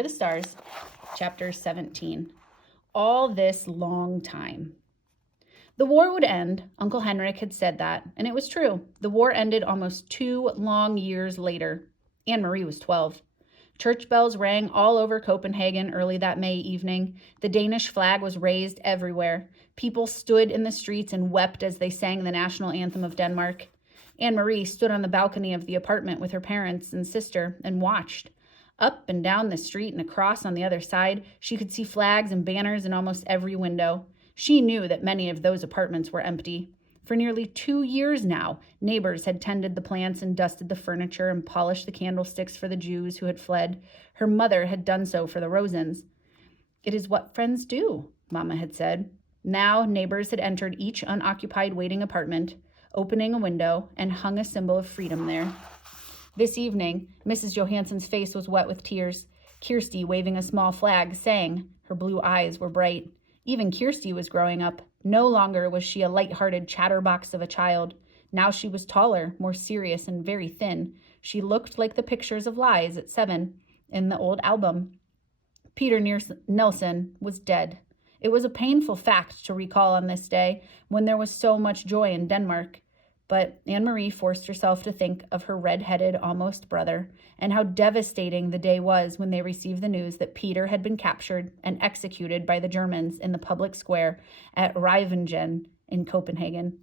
for the Stars, Chapter 17. All this long time. The war would end. Uncle Henrik had said that, and it was true. The war ended almost 2 long years later. Anne-Marie was 12. Church bells rang all over Copenhagen early that May evening. The Danish flag was raised everywhere. People stood in the streets and wept as they sang the national anthem of Denmark. Anne-Marie stood on the balcony of the apartment with her parents and sister and watched. Up and down the street and across on the other side, she could see flags and banners in almost every window. She knew that many of those apartments were empty. For nearly 2 years now, neighbors had tended the plants and dusted the furniture and polished the candlesticks for the Jews who had fled. Her mother had done so for the Rosens. "It is what friends do," Mama had said. Now neighbors had entered each unoccupied waiting apartment, opening a window, and hung a symbol of freedom there. This evening, Mrs. Johansson's face was wet with tears. Kirsty, waving a small flag, sang. Her blue eyes were bright. Even Kirsty was growing up. No longer was she a light-hearted chatterbox of a child. Now she was taller, more serious, and very thin. She looked like the pictures of Lies at 7 in the old album. Peter Nelson was dead. It was a painful fact to recall on this day when there was so much joy in Denmark. But Anne-Marie forced herself to think of her red-headed almost brother and how devastating the day was when they received the news that Peter had been captured and executed by the Germans in the public square at Rivingen in Copenhagen.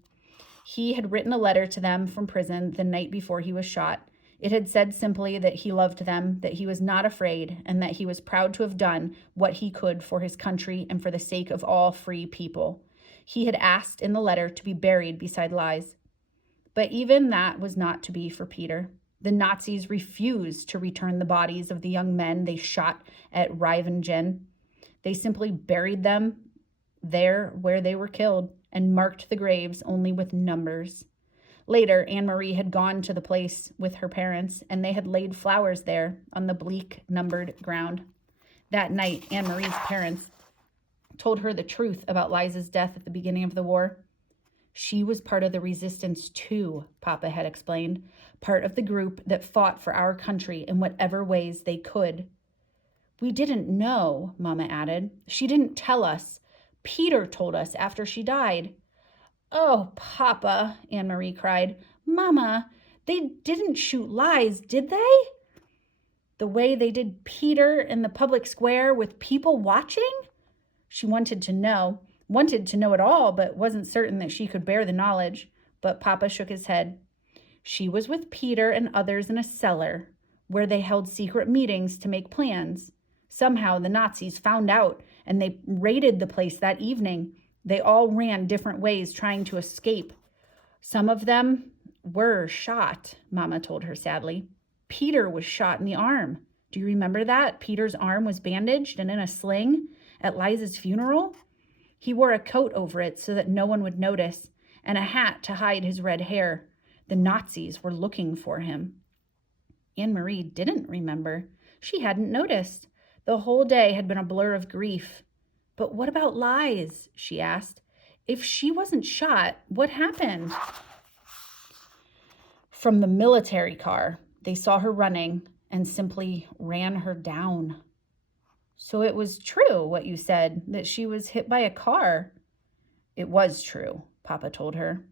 He had written a letter to them from prison the night before he was shot. It had said simply that he loved them, that he was not afraid, and that he was proud to have done what he could for his country and for the sake of all free people. He had asked in the letter to be buried beside Lies. But even that was not to be for Peter. The Nazis refused to return the bodies of the young men they shot at Rivingen. They simply buried them there where they were killed and marked the graves only with numbers. Later, Anne-Marie had gone to the place with her parents, and they had laid flowers there on the bleak, numbered ground. That night, Anne-Marie's parents told her the truth about Liza's death at the beginning of the war. She was part of the resistance too, Papa had explained, part of the group that fought for our country in whatever ways they could. "We didn't know," Mama added. "She didn't tell us. Peter told us after she died." "Oh, Papa," Anne-Marie cried. "Mama, they didn't shoot Lies, did they? The way they did Peter in the public square with people watching?" She wanted to know it all, but wasn't certain that she could bear the knowledge. But Papa shook his head. "She was with Peter and others in a cellar where they held secret meetings to make plans. Somehow the Nazis found out and they raided the place that evening. They all ran different ways trying to escape. Some of them were shot," Mama told her sadly. "Peter was shot in the arm. Do you remember that? Peter's arm was bandaged and in a sling at Liza's funeral. He wore a coat over it so that no one would notice, and a hat to hide his red hair. The Nazis were looking for him." Anne-Marie didn't remember. She hadn't noticed. The whole day had been a blur of grief. "But what about Lies?" she asked. "If she wasn't shot, what happened?" From the military car, they saw her running and simply ran her down. "So it was true what you said, that she was hit by a car?" "It was true," Papa told her.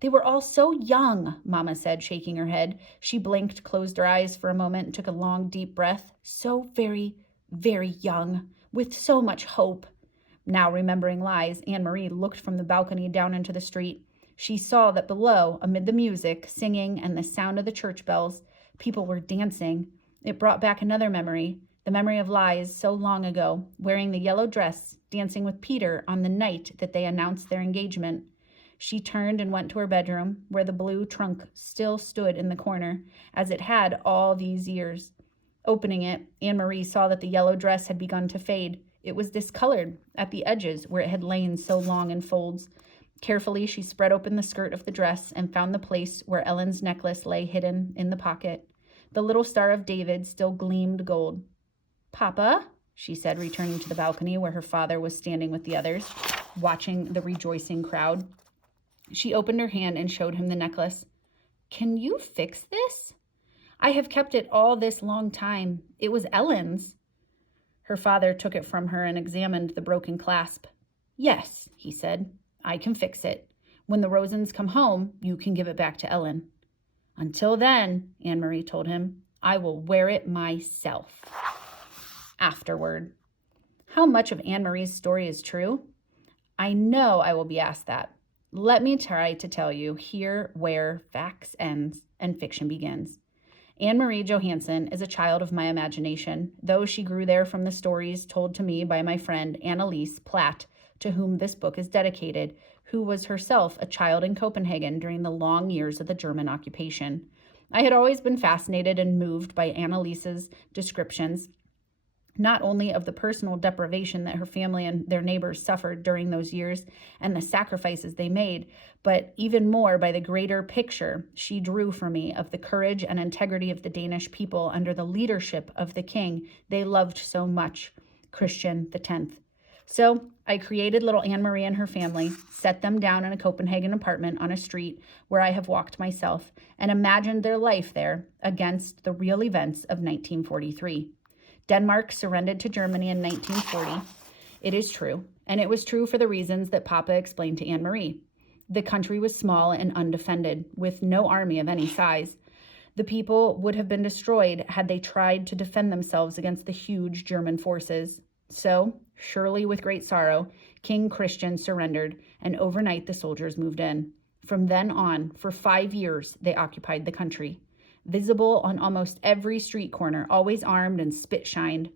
"They were all so young," Mama said, shaking her head. She blinked, closed her eyes for a moment, and took a long, deep breath. "So very, very young, with so much hope." Now, remembering Lies, Anne-Marie looked from the balcony down into the street. She saw that below, amid the music, singing, and the sound of the church bells, people were dancing. It brought back another memory. The memory of Lies so long ago, wearing the yellow dress, dancing with Peter on the night that they announced their engagement. She turned and went to her bedroom, where the blue trunk still stood in the corner, as it had all these years. Opening it, Anne-Marie saw that the yellow dress had begun to fade. It was discolored at the edges where it had lain so long in folds. Carefully, she spread open the skirt of the dress and found the place where Ellen's necklace lay hidden in the pocket. The little Star of David still gleamed gold. "Papa," she said, returning to the balcony where her father was standing with the others, watching the rejoicing crowd. She opened her hand and showed him the necklace. "Can you fix this? I have kept it all this long time. It was Ellen's." Her father took it from her and examined the broken clasp. "Yes," he said, "I can fix it. When the Rosens come home, you can give it back to Ellen." "Until then," Anne-Marie told him, "I will wear it myself." Afterword. How much of Anne-Marie's story is true? I know I will be asked that. Let me try to tell you here where facts ends and fiction begins. Anne-Marie Johansson is a child of my imagination, though she grew there from the stories told to me by my friend Annalise Platt, to whom this book is dedicated, who was herself a child in Copenhagen during the long years of the German occupation. I had always been fascinated and moved by Annalise's descriptions, not only of the personal deprivation that her family and their neighbors suffered during those years and the sacrifices they made, but even more by the greater picture she drew for me of the courage and integrity of the Danish people under the leadership of the king they loved so much, Christian X. So I created little Anne-Marie and her family, set them down in a Copenhagen apartment on a street where I have walked myself, and imagined their life there against the real events of 1943. Denmark surrendered to Germany in 1940. It is true, and it was true for the reasons that Papa explained to Anne-Marie. The country was small and undefended, with no army of any size. The people would have been destroyed had they tried to defend themselves against the huge German forces. So, surely with great sorrow, King Christian surrendered, and overnight the soldiers moved in. From then on, for 5 years, they occupied the country. Visible on almost every street corner, always armed and spit-shined.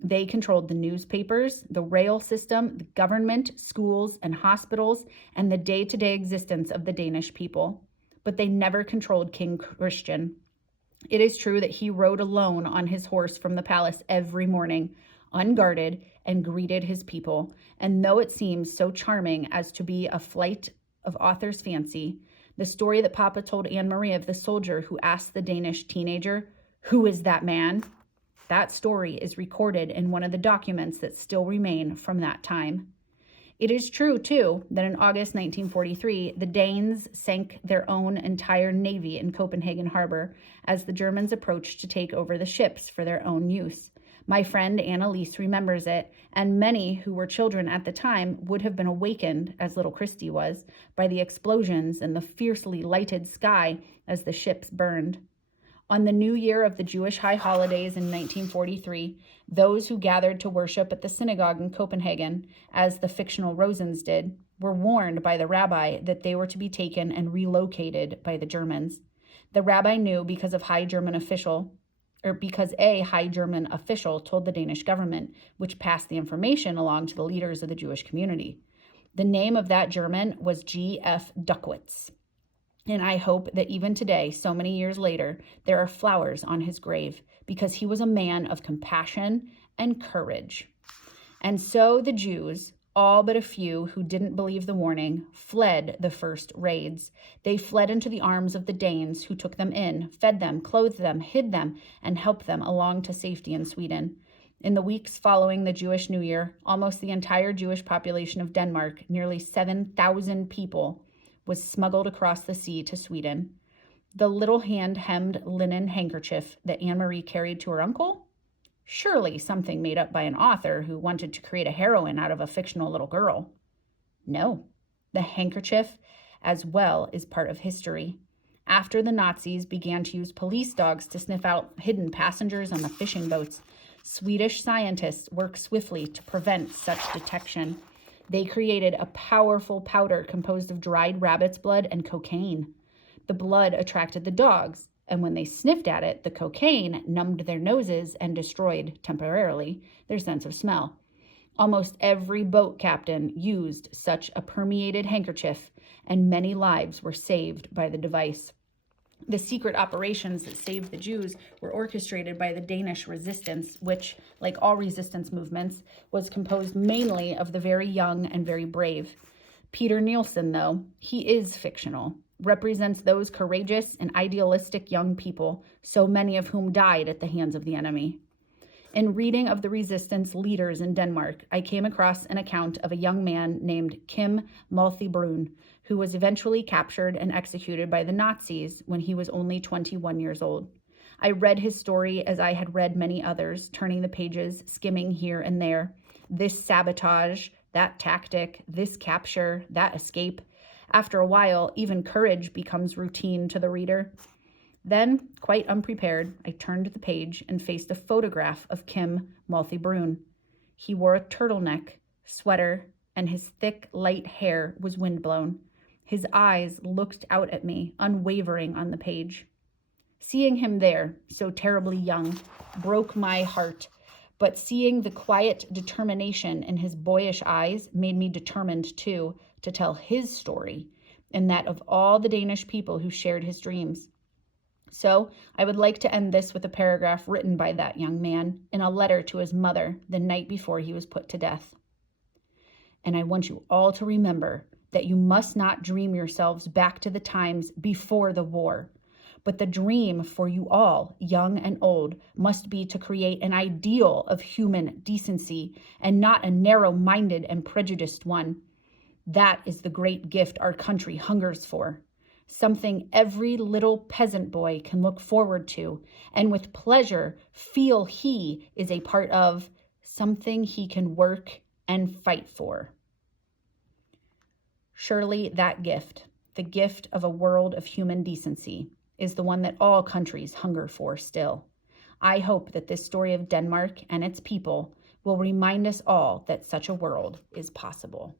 They controlled the newspapers, the rail system, the government, schools, and hospitals, and the day-to-day existence of the Danish people. But they never controlled King Christian. It is true that he rode alone on his horse from the palace every morning, unguarded, and greeted his people. And though it seems so charming as to be a flight of author's fancy, the story that Papa told Anne-Marie of the soldier who asked the Danish teenager, "Who is that man?" That story is recorded in one of the documents that still remain from that time. It is true, too, that in August 1943, the Danes sank their own entire navy in Copenhagen harbor as the Germans approached to take over the ships for their own use. My friend Annalise remembers it, and many who were children at the time would have been awakened, as little Christy was, by the explosions and the fiercely lighted sky as the ships burned. On the new year of the Jewish high holidays in 1943, those who gathered to worship at the synagogue in Copenhagen, as the fictional Rosens did, were warned by the rabbi that they were to be taken and relocated by the Germans. The rabbi knew because a high German official told the Danish government, which passed the information along to the leaders of the Jewish community. The name of that German was G.F. Duckwitz. And I hope that even today, so many years later, there are flowers on his grave, because he was a man of compassion and courage. And so the Jews, all but a few who didn't believe the warning, fled the first raids. They fled into the arms of the Danes, who took them in, fed them, clothed them, hid them, and helped them along to safety in Sweden. In the weeks following the Jewish New Year, almost the entire Jewish population of Denmark, nearly 7,000 people, was smuggled across the sea to Sweden. The little hand-hemmed linen handkerchief that Anne-Marie carried to her uncle? Surely something made up by an author who wanted to create a heroine out of a fictional little girl. No, the handkerchief as well is part of history. After the Nazis began to use police dogs to sniff out hidden passengers on the fishing boats, Swedish scientists worked swiftly to prevent such detection. They created a powerful powder composed of dried rabbit's blood and cocaine. The blood attracted the dogs, and when they sniffed at it, the cocaine numbed their noses and destroyed, temporarily, their sense of smell. Almost every boat captain used such a permeated handkerchief, and many lives were saved by the device. The secret operations that saved the Jews were orchestrated by the Danish resistance, which, like all resistance movements, was composed mainly of the very young and very brave. Peter Nielsen, though, he is fictional, represents those courageous and idealistic young people, so many of whom died at the hands of the enemy. In reading of the resistance leaders in Denmark, I came across an account of a young man named Kim Malthy-Brun, who was eventually captured and executed by the Nazis when he was only 21 years old. I read his story as I had read many others, turning the pages, skimming here and there. This sabotage, that tactic, this capture, that escape. After a while, even courage becomes routine to the reader. Then, quite unprepared, I turned the page and faced a photograph of Kim Malthy-Brune. He wore a turtleneck, sweater, and his thick, light hair was windblown. His eyes looked out at me, unwavering on the page. Seeing him there, so terribly young, broke my heart, but seeing the quiet determination in his boyish eyes made me determined, too, to tell his story, and that of all the Danish people who shared his dreams. So I would like to end this with a paragraph written by that young man in a letter to his mother the night before he was put to death. And I want you all to remember that you must not dream yourselves back to the times before the war, but the dream for you all, young and old, must be to create an ideal of human decency and not a narrow-minded and prejudiced one. That is the great gift our country hungers for, something every little peasant boy can look forward to and with pleasure feel he is a part of, something he can work and fight for. Surely that gift, the gift of a world of human decency, is the one that all countries hunger for still. I hope that this story of Denmark and its people will remind us all that such a world is possible.